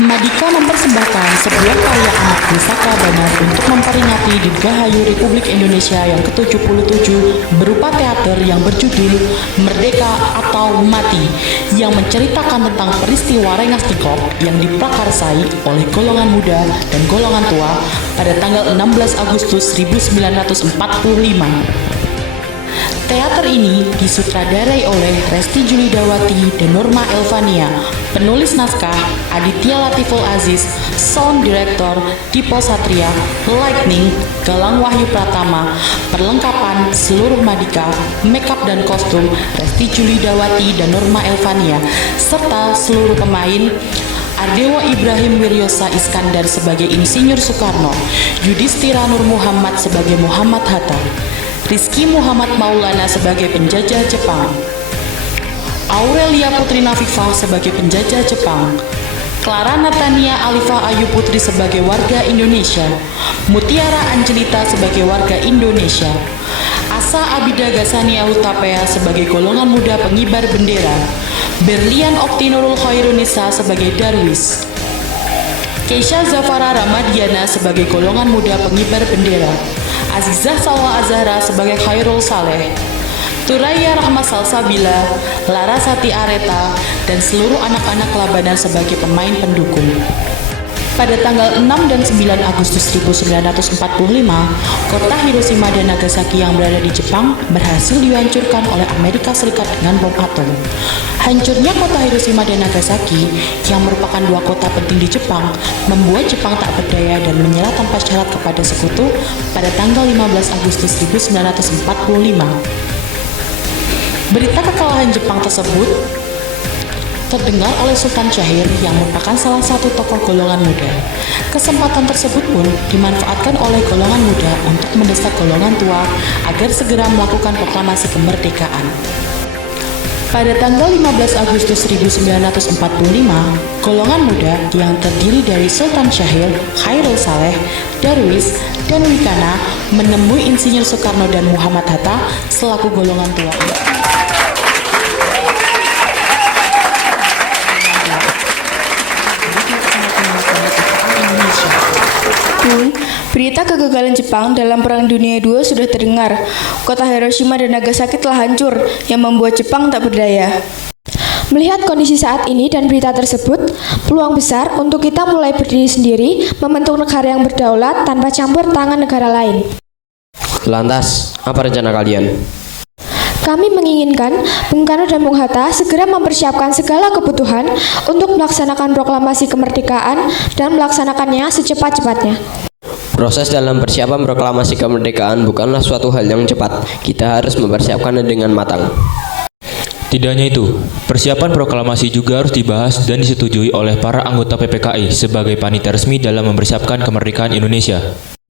Madika mempersembahkan sebuah karya anak pusaka Banar untuk memperingati Dirgahayu Republik Indonesia yang ke-77 berupa teater yang berjudul Merdeka atau Mati yang menceritakan tentang peristiwa Rengas Dengklok yang diprakarsai oleh golongan muda dan golongan tua pada tanggal 16 Agustus 1945. Teater ini disutradarai oleh Resti Julidawati dan Norma Elvania, penulis naskah Aditya Latiful Aziz, sound director Dipo Satria, lighting Galang Wahyu Pratama, perlengkapan seluruh Madika, makeup dan kostum Resti Julidawati dan Norma Elvania, serta seluruh pemain Ardewo Ibrahim Wiryosa Iskandar sebagai Insinyur Soekarno, Yudhistira Nur Muhammad sebagai Muhammad Hatta, Rizky Muhammad Maulana sebagai penjajah Jepang, Aurelia Putri Nafifah sebagai penjajah Jepang, Clara Natania Alifah Ayu Putri sebagai warga Indonesia, Mutiara Angelita sebagai warga Indonesia, Asa Abida Gasania Hutapea sebagai golongan muda pengibar bendera, Berlian Okti Nurul Khairunisa sebagai Darwis, Keisha Zafara Ramadiana sebagai golongan muda pengibar bendera, Azizah Salwa Azhara sebagai Khairul Saleh, Turaya Rahma Salsabila, Larasati Areta, dan seluruh anak-anak Labanan sebagai pemain pendukung. Pada tanggal 6 dan 9 Agustus 1945, kota Hiroshima dan Nagasaki yang berada di Jepang berhasil dihancurkan oleh Amerika Serikat dengan bom atom. Hancurnya kota Hiroshima dan Nagasaki, yang merupakan dua kota penting di Jepang, membuat Jepang tak berdaya dan menyerah tanpa syarat kepada sekutu pada tanggal 15 Agustus 1945. Berita kekalahan Jepang tersebut terdengar oleh Sultan Syahrir yang merupakan salah satu tokoh golongan muda. Kesempatan tersebut pun dimanfaatkan oleh golongan muda untuk mendesak golongan tua agar segera melakukan proklamasi kemerdekaan. Pada tanggal 15 Agustus 1945, golongan muda yang terdiri dari Sultan Syahrir, Khairul Saleh, Darwis, dan Wikana menemui Insinyur Soekarno dan Muhammad Hatta selaku golongan tua. Berita kegagalan Jepang dalam Perang Dunia II sudah terdengar. Kota Hiroshima dan Nagasaki telah hancur, yang membuat Jepang tak berdaya. Melihat kondisi saat ini dan berita tersebut, peluang besar untuk kita mulai berdiri sendiri, membentuk negara yang berdaulat tanpa campur tangan negara lain. Lantas, apa rencana kalian? Kami menginginkan Bung Karno dan Bung Hatta segera mempersiapkan segala kebutuhan untuk melaksanakan proklamasi kemerdekaan dan melaksanakannya secepat-cepatnya. Proses dalam persiapan proklamasi kemerdekaan bukanlah suatu hal yang cepat. Kita harus mempersiapkannya dengan matang. Tidak hanya itu, persiapan proklamasi juga harus dibahas dan disetujui oleh para anggota PPKI sebagai panitia resmi dalam mempersiapkan kemerdekaan Indonesia.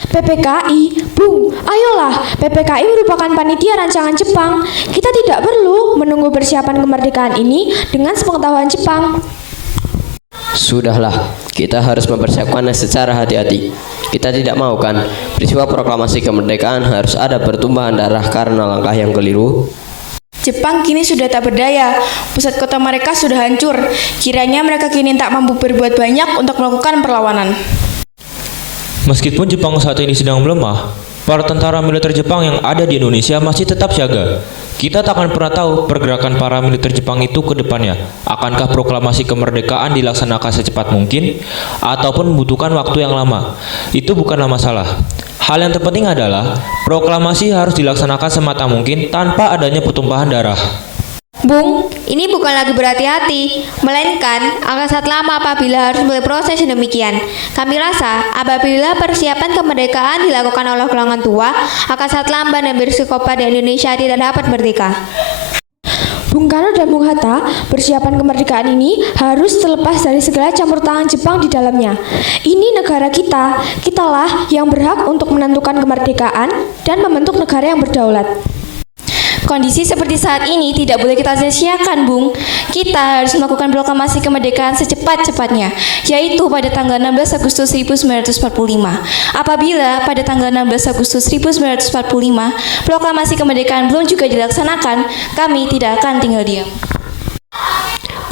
PPKI, Bung, ayolah, PPKI merupakan panitia rancangan Jepang. Kita tidak perlu menunggu persiapan kemerdekaan ini dengan sepengetahuan Jepang. Sudahlah, kita harus mempersiapkannya secara hati-hati. Kita tidak mau kan, peristiwa proklamasi kemerdekaan harus ada pertumpahan darah karena langkah yang keliru. Jepang kini sudah tak berdaya, pusat kota mereka sudah hancur. Kiranya mereka kini tak mampu berbuat banyak untuk melakukan perlawanan. Meskipun Jepang saat ini sedang melemah, para tentara militer Jepang yang ada di Indonesia masih tetap siaga. Kita tak akan pernah tahu pergerakan para militer Jepang itu ke depannya. Akankah proklamasi kemerdekaan dilaksanakan secepat mungkin ataupun membutuhkan waktu yang lama? Itu bukanlah masalah. Hal yang terpenting adalah proklamasi harus dilaksanakan semata mungkin tanpa adanya pertumpahan darah. Bung, ini bukan lagi berhati-hati, melainkan akan sangat lama apabila harus mulai proses yang demikian. Kami rasa apabila persiapan kemerdekaan dilakukan oleh golongan tua, akan sangat lamban dan berisiko pada Indonesia tidak dapat merdeka. Bung Karno dan Bung Hatta, persiapan kemerdekaan ini harus terlepas dari segala campur tangan Jepang di dalamnya. Ini negara kita, kitalah yang berhak untuk menentukan kemerdekaan dan membentuk negara yang berdaulat. Kondisi seperti saat ini tidak boleh kita sia-siakan, Bung. Kita harus melakukan proklamasi kemerdekaan secepat-cepatnya, yaitu pada tanggal 16 Agustus 1945. Apabila pada tanggal 16 Agustus 1945 proklamasi kemerdekaan belum juga dilaksanakan, kami tidak akan tinggal diam.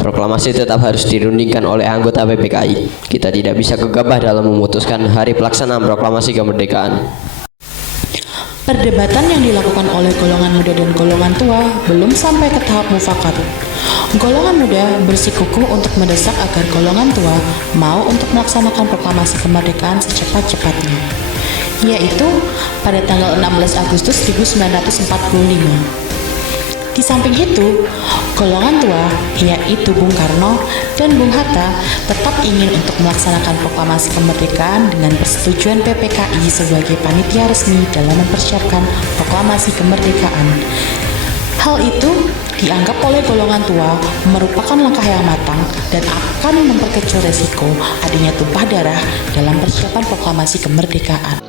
Proklamasi tetap harus dirundingkan oleh anggota PPKI. Kita tidak bisa gegabah dalam memutuskan hari pelaksanaan proklamasi kemerdekaan. Perdebatan yang dilakukan oleh golongan muda dan golongan tua belum sampai ke tahap mufakat. Golongan muda bersikukuh untuk mendesak agar golongan tua mau untuk melaksanakan proklamasi kemerdekaan secepat-cepatnya, yaitu pada tanggal 16 Agustus 1945. Di samping itu, golongan tua, yaitu Bung Karno dan Bung Hatta, tetap ingin untuk melaksanakan proklamasi kemerdekaan dengan persetujuan PPKI sebagai panitia resmi dalam mempersiapkan proklamasi kemerdekaan. Hal itu dianggap oleh golongan tua merupakan langkah yang matang dan akan memperkecil resiko adanya tumpah darah dalam persiapan proklamasi kemerdekaan.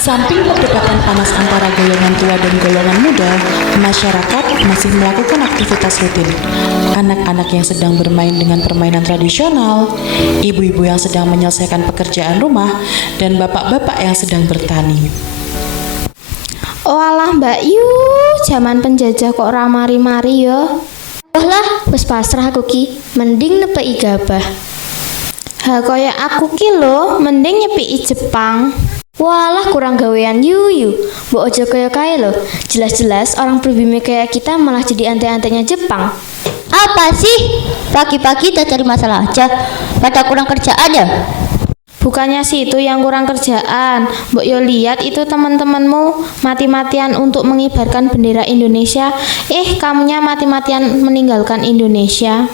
Samping perdebatan panas antara golongan tua dan golongan muda, masyarakat masih melakukan aktivitas rutin. Anak-anak yang sedang bermain dengan permainan tradisional, ibu-ibu yang sedang menyelesaikan pekerjaan rumah, dan bapak-bapak yang sedang bertani. Oh alah Mbak Yu, zaman penjajah kok ramari-mari ya. Lah, wis pasrah aku ki, mending nepeki gabah. Ha kaya aku ki lho, mending nyepiki Jepang. Walah kurang gawean yuyu. Mbok aja kaya kae lho. Jelas-jelas orang pribumi kayak kita malah jadi ante-antenya Jepang. Apa sih? Pagi-pagi udah cari masalah aja. Pada kurang kerjaan ya? Bukannya sih itu yang kurang kerjaan. Mbok yo lihat itu teman-temanmu mati-matian untuk mengibarkan bendera Indonesia. Kamunya mati-matian meninggalkan Indonesia.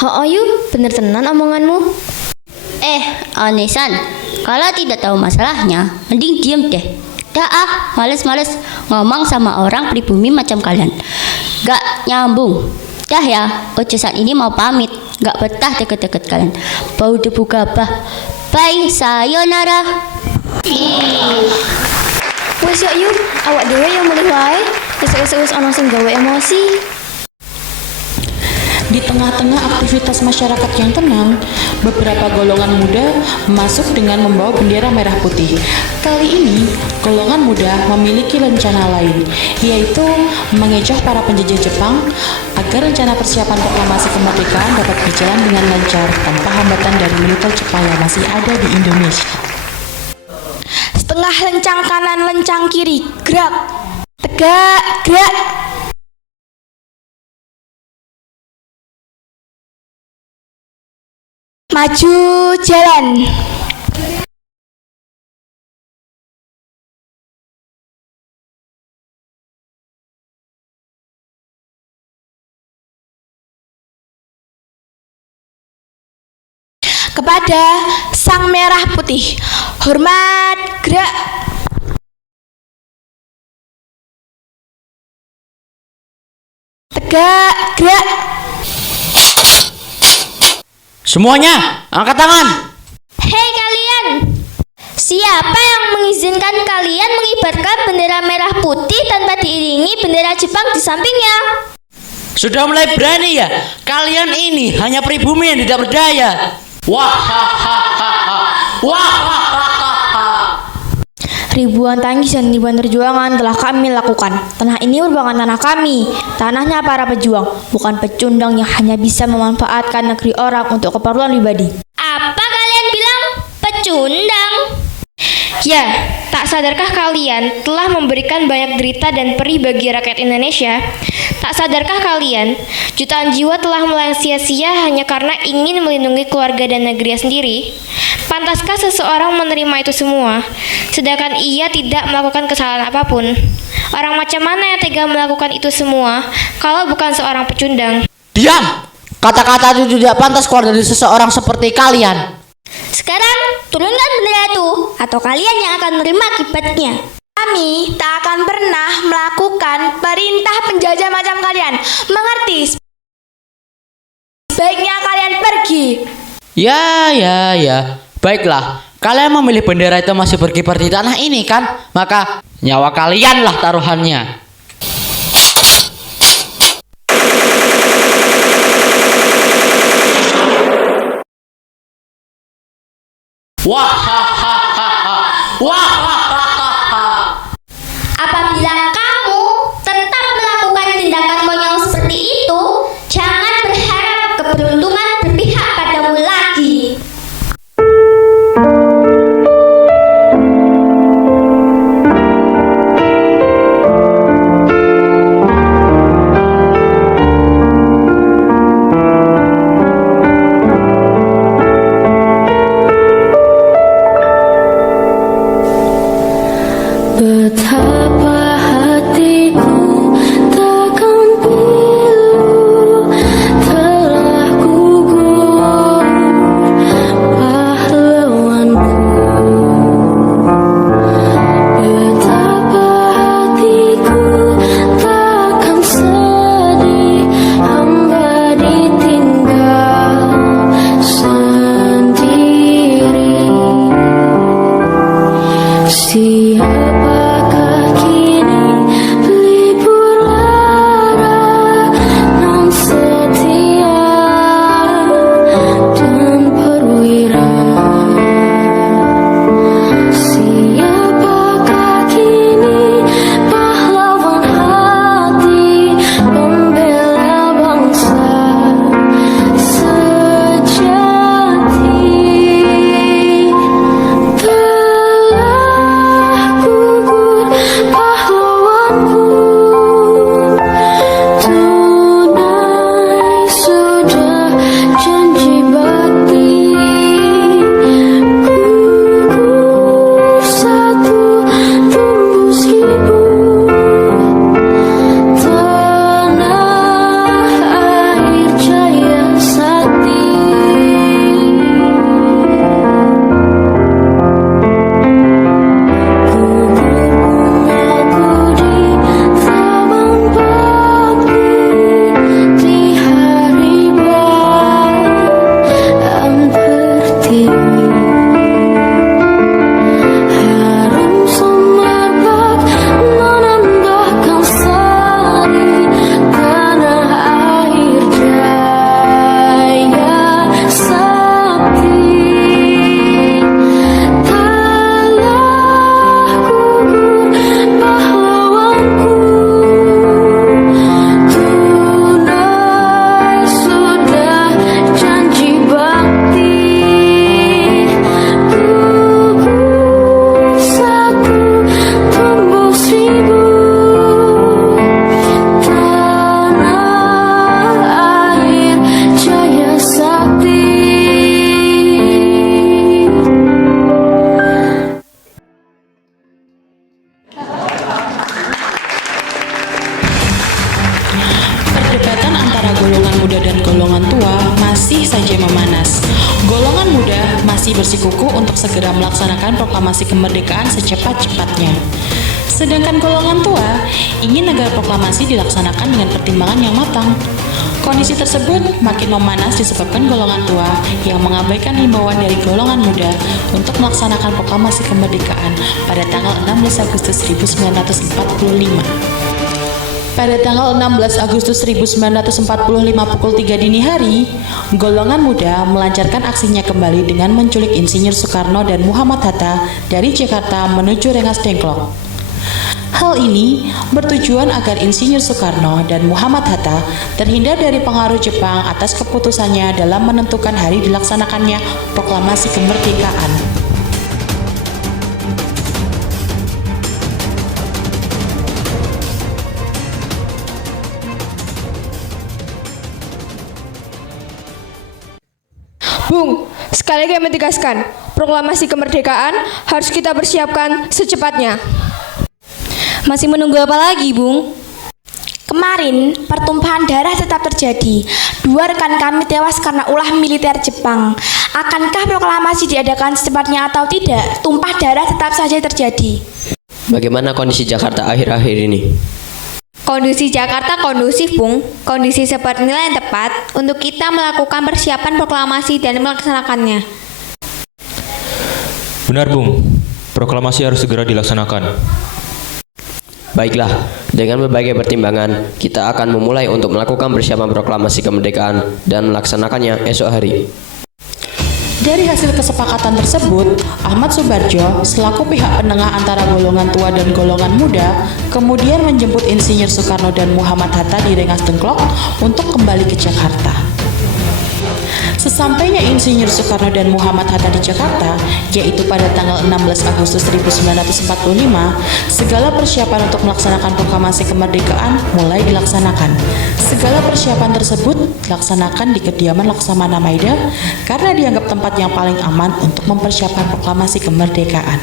Oh yu, bener tenan omonganmu. Onisan, kalau tidak tahu masalahnya, mending diem deh. Males-males ngomong sama orang pribumi macam kalian. Gak nyambung. Dah ya, Ojo saat ini mau pamit. Gak betah deket-deket kalian. Bau debu gabah. Bye, sayonara. Wes yuk yu, awak dhewe yang mulih wae. Wis ana sing gawe emosi. Di tengah-tengah aktivitas masyarakat yang tenang, beberapa golongan muda masuk dengan membawa bendera merah putih. Kali ini, golongan muda memiliki rencana lain, yaitu mengecoh para penjajah Jepang agar rencana persiapan proklamasi kemerdekaan dapat berjalan dengan lancar tanpa hambatan dari militer Jepang yang masih ada di Indonesia. Setengah lencang kanan, lencang kiri, gerak. Tegak, gerak. Maju, jalan. Kepada Sang Merah Putih, hormat, gerak. Gerak. Semuanya, angkat tangan. Hei kalian! Siapa yang mengizinkan kalian mengibarkan bendera merah putih tanpa diiringi bendera Jepang di sampingnya? Sudah mulai berani ya? Kalian ini hanya pribumi yang tidak berdaya. Ribuan tangis dan ribuan perjuangan telah kami lakukan. Tanah ini merupakan tanah kami, tanahnya para pejuang, bukan pecundang yang hanya bisa memanfaatkan negeri orang untuk keperluan pribadi. Apa kalian bilang? Pecundang? Ya, tak sadarkah kalian telah memberikan banyak derita dan perih bagi rakyat Indonesia? Tak sadarkah kalian, jutaan jiwa telah melayang sia-sia hanya karena ingin melindungi keluarga dan negerinya sendiri? Pantaskah seseorang menerima itu semua, sedangkan ia tidak melakukan kesalahan apapun? Orang macam mana yang tega melakukan itu semua, kalau bukan seorang pecundang? Diam! Kata-kata itu tidak pantas keluar dari seseorang seperti kalian. Sekarang turunkan bendera itu, atau kalian yang akan menerima akibatnya. Kami tak akan pernah melakukan perintah penjajah macam kalian. Mengerti? Sebaiknya kalian pergi. Ya. Baiklah, kalian memilih bendera itu masih berkibar di tanah ini kan? Maka nyawa kalianlah taruhannya. Apabila kamu tetap melakukan tindakan konyol seperti itu, jangan berharap keberuntungan berpihak padamu lagi. Betapa hatiku takkan pilu telah gugur pahlawanku. Betapa hatiku takkan sedih hamba ditinggal sendiri. Siapakah kini pelipur lara nan setia dan perwira? Siapakah kini pahlawan hati pembela bangsa sejati? Gugur pahlawanku, tunai sudah janji bakti. Gugur satu, tumbuh seribu, tanah air jaya sakti. Aku di taman bakti di hari bulan pertiwi. Harum semerbak menambahkan sari tanah air jaya sakti. Pahlawanku, tunai sudah janji bakti. Gugur satu, tumbuh seribu, tanah air jaya sakti. Perdebatan antara golongan muda dan golongan tua masih saja memanas. Golongan muda masih bersikukuh untuk segera melaksanakan proklamasi kemerdekaan secepat-cepatnya. Sedangkan golongan tua ingin agar proklamasi dilaksanakan dengan pertimbangan yang matang. Kondisi tersebut makin memanas disebabkan golongan tua yang mengabaikan himbauan dari golongan muda untuk melaksanakan proklamasi kemerdekaan pada tanggal 16 Agustus 1945. Pada tanggal 16 Agustus 1945 pukul 3 dini hari, golongan muda melancarkan aksinya kembali dengan menculik Insinyur Soekarno dan Muhammad Hatta dari Jakarta menuju Rengas Dengklok. Hal ini bertujuan agar Insinyur Soekarno dan Muhammad Hatta terhindar dari pengaruh Jepang atas keputusannya dalam menentukan hari dilaksanakannya proklamasi kemerdekaan. Bung, sekali lagi kami tegaskan, proklamasi kemerdekaan harus kita persiapkan secepatnya. Masih menunggu apa lagi, Bung? Kemarin, pertumpahan darah tetap terjadi. 2 rekan kami tewas karena ulah militer Jepang. Akankah proklamasi diadakan secepatnya atau tidak? Tumpah darah tetap saja terjadi. Bagaimana kondisi Jakarta akhir-akhir ini? Kondisi Jakarta kondusif, Bung. Kondisi seperti inilah yang tepat untuk kita melakukan persiapan proklamasi dan melaksanakannya. Benar, Bung. Proklamasi harus segera dilaksanakan. Baiklah, dengan berbagai pertimbangan, kita akan memulai untuk melakukan persiapan proklamasi kemerdekaan dan melaksanakannya esok hari. Dari hasil kesepakatan tersebut, Ahmad Subarjo selaku pihak penengah antara golongan tua dan golongan muda kemudian menjemput Insinyur Soekarno dan Muhammad Hatta di Rengas Dengklok untuk kembali ke Jakarta. Sesampainya Insinyur Soekarno dan Muhammad Hatta di Jakarta, yaitu pada tanggal 16 Agustus 1945, segala persiapan untuk melaksanakan proklamasi kemerdekaan mulai dilaksanakan. Segala persiapan tersebut dilaksanakan di kediaman Laksamana Maida karena dianggap tempat yang paling aman untuk mempersiapkan proklamasi kemerdekaan.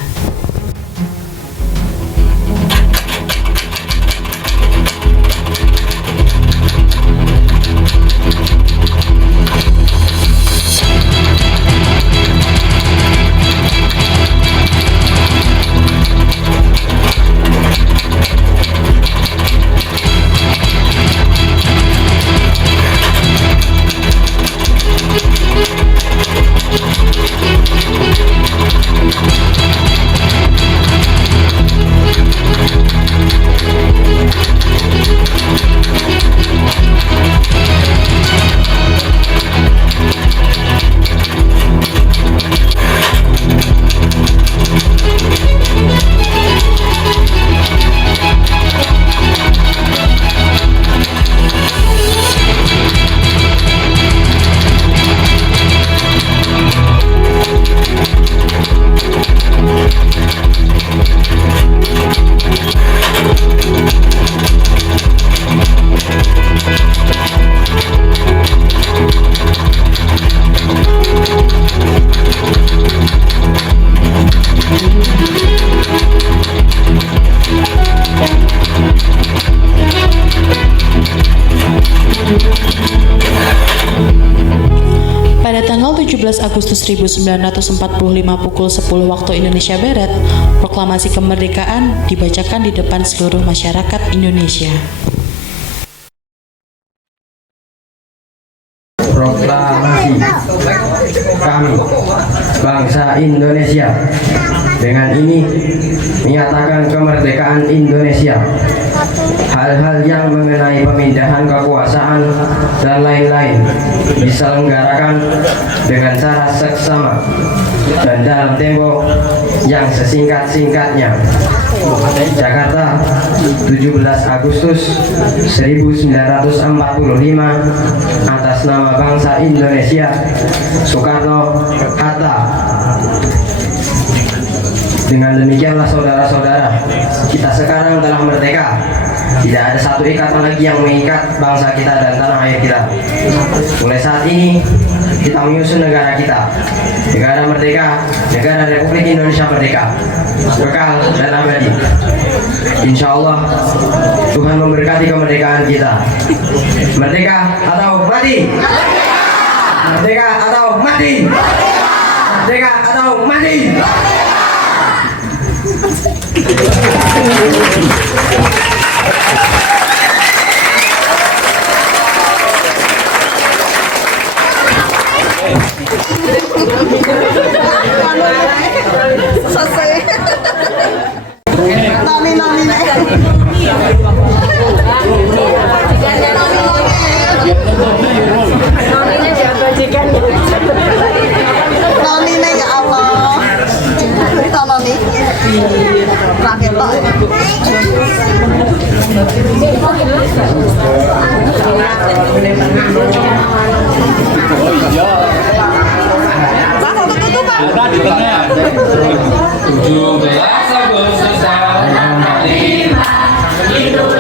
Pada tanggal 17 Agustus 1945 pukul 10 waktu Indonesia Barat, proklamasi kemerdekaan dibacakan di depan seluruh masyarakat Indonesia. Proklamasi kami, bangsa Indonesia, dengan ini menyatakan kemerdekaan Indonesia. Hal-hal yang mengenai pemindahan kekuasaan dan lain-lain diselenggarakan dengan cara seksama dan dalam tempo yang sesingkat-singkatnya. Jakarta, 17 Agustus 1945, atas nama bangsa Indonesia, Soekarno, Hatta. Dengan demikianlah saudara-saudara, kita sekarang telah merdeka. Tidak ada satu ikatan lagi yang mengikat bangsa kita dan tanah air kita. Mulai saat ini, kita menyusun negara kita. Negara merdeka, negara Republik Indonesia merdeka, kekal dan abadi. Insya Allah, Tuhan memberkati kemerdekaan kita. Merdeka atau mati! Merdeka atau mati! Merdeka atau mati! Nonine ya Allah. Kita noni. Rakyat tok. Langsung ketutupan. 17 Agustus tahun 45 Indonesia